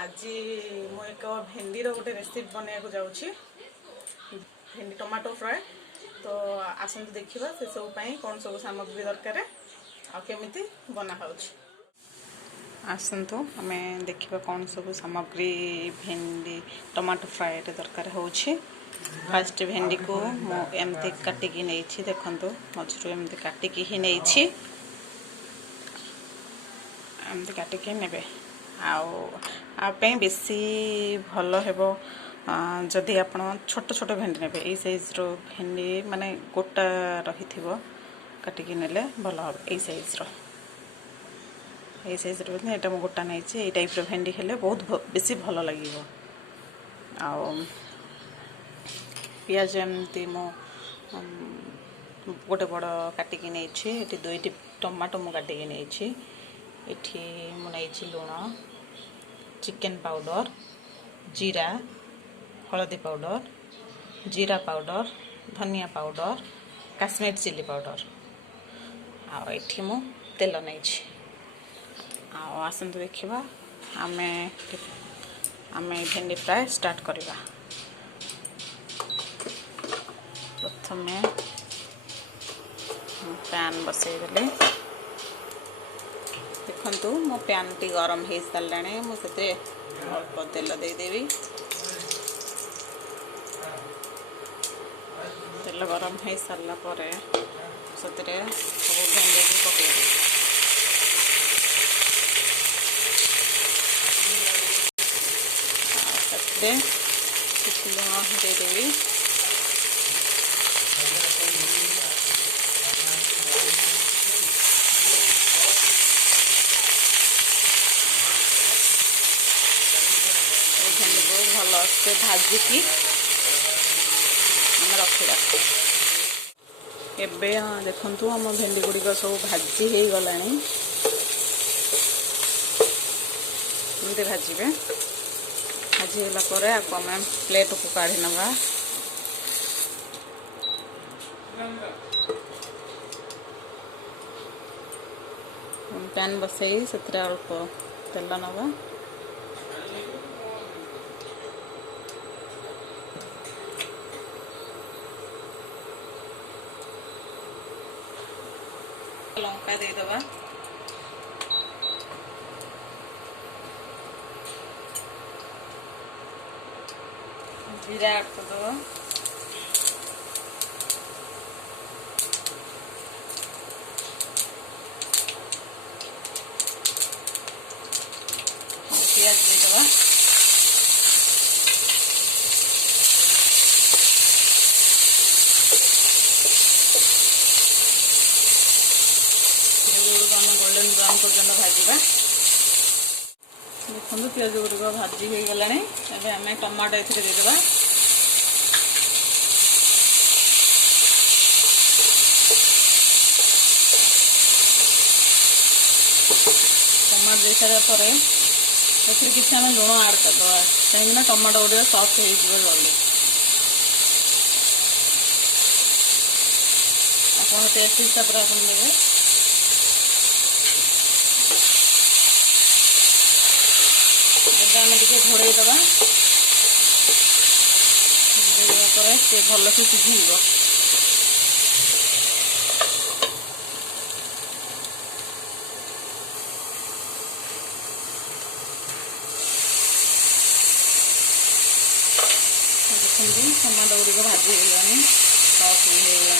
आज मु एक भेंडी गोटे रेसिपी बनवाक जाऊँगी भेंडी टमाटो फ्राए। तो आसतु देखा से सब कौन सब सामग्री दरकार आमती बना आसतु आम देखा कौन सब सामग्री भेंडी टमाटो फ्राए दरकार हो। फास्ट भेंडी को मुझे काटिकी नहीं देखु मझरू एमती काटिकी ही नहीं एमती काटिकी ने आउ बेसी भल हेबो जदि आपण छोट छोट भेंडी नेबे ए साइज रो भेंडी माने गोटा रही थिबो काटिकी नेले भल हम ए साइज रो एटा मो गोटा नहीं ए टाइप रो भेंडी हेले बहुत बेसी भल लागिवो। आउ पियाज एमती मो गोटे बड़ काटिकी नहीं दुईटी टमाटो मु काटिकी नहीं एठी मु नहीं लुण चिकेन पाउडर जीरा हलदी पाउडर जीरा पाउडर धनिया पाउडर काश्मीर चिली पाउडर आठी मु तेल नहीं आसतु देखा आम भेंडी फ्राए स्टार्ट करवा। प्रथम पैन बसईदेली देखु मो पैन टी गरम हो सारे मुझे अल्प तेल देदेवी तेल गरम हो सारा पर सब भेंडी पकईदेवी लुण देदेवी भल से भाजिकी रखा एबे देखु आम भेंडी गुड़िक सब भाजी हो गला भाजबे भाजीगला आम प्लेट को काढ़ी नवा। पैन बसई से अल्प तेल नवा लंका देदबा जीरा ऐड करदबा प्याज देदबा गोल्डन ब्राउन पर्यटन भाजवा। देखो पियाज गुड़िक भाजी हो गला आम टमाटो ए देदेबा टमाटो दे सारा पर किसी आम लुण आड करदे कहीं टमाटो गुड़िक सफ्ट हो जल्दी आप टेस्ट हिसाब से आप देवे घोड़े दबा से भल से सीझ टमाटो गुड़िक भाजी होगा सॉफ्ट भी होगा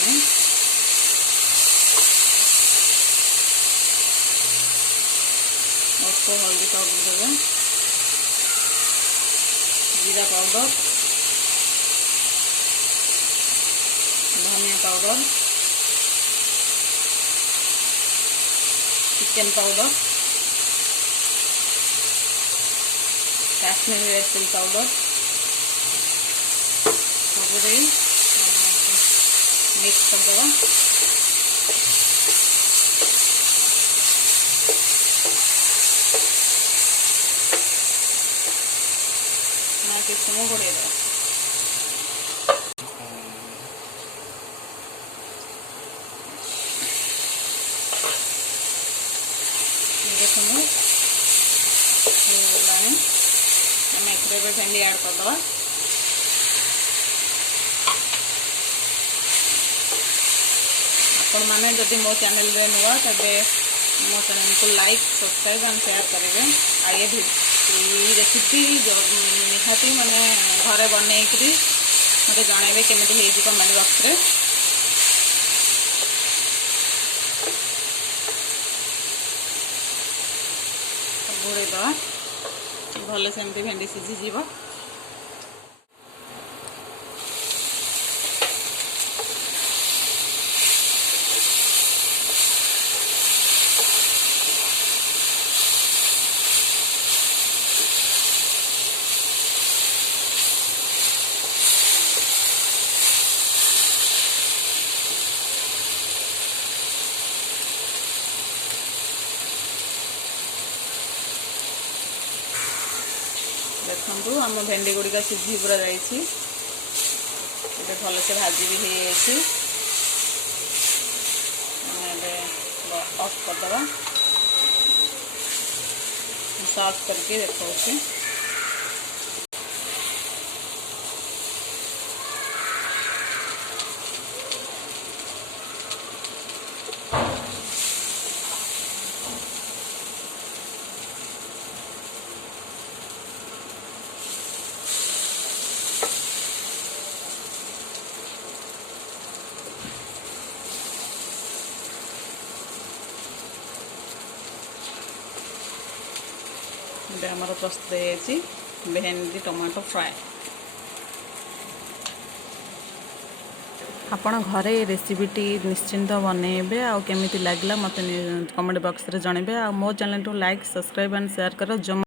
अल्प हल्दी पाउडर देवे जीरा पाउडर धनिया powder chicken powder Kashmiri red chilli powder सब मिक्स करदे किस समय घोड़े देखो भेंडी ऐड करदे आपण मैंने जदि मो चैनल रे नुआ तबे मो चैनल को लाइक सब्सक्राइब एंड शेयर करेंगे आ ये रेसिपी जो निहाती मैंने घरे बनई मत जनइबे केमिति हेजी कमेंट बॉक्स रे घोड़े दवा भले सेमती भेंडी सीझी जीव देखु आम भेंडी गुड़िक सीझी पूरा जाइए भल से भाजी भी हो ऑफ करदे सर्व करके देखा आमर प्रस्तुत हो भेंडी टमाटो फ्राए आपण घरे रेसिपीटी निश्चिंत बनइबे आ केमिति लागला मते कमेंट बॉक्स रे जणइबे आ मो चैनल को लाइक सब्सक्राइब एंड शेयर करो।